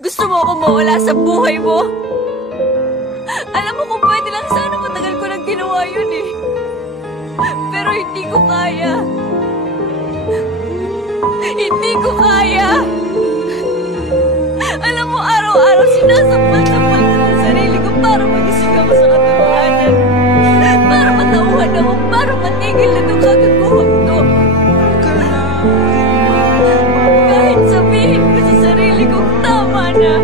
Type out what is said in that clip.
Gusto mo ako mawala sa buhay mo? Alam mo kung pwede lang sana matagal ko nang ginawa yun eh. Pero hindi ko kaya. Hindi ko kaya. Alam mo, araw-araw sinasampal-sampal ko ng sarili ko para magising ako sa katotohanan. Para matauhan ako, para matigil na itong kagaguhang to. Kahit sabihin ko sa sarili ko, tama na.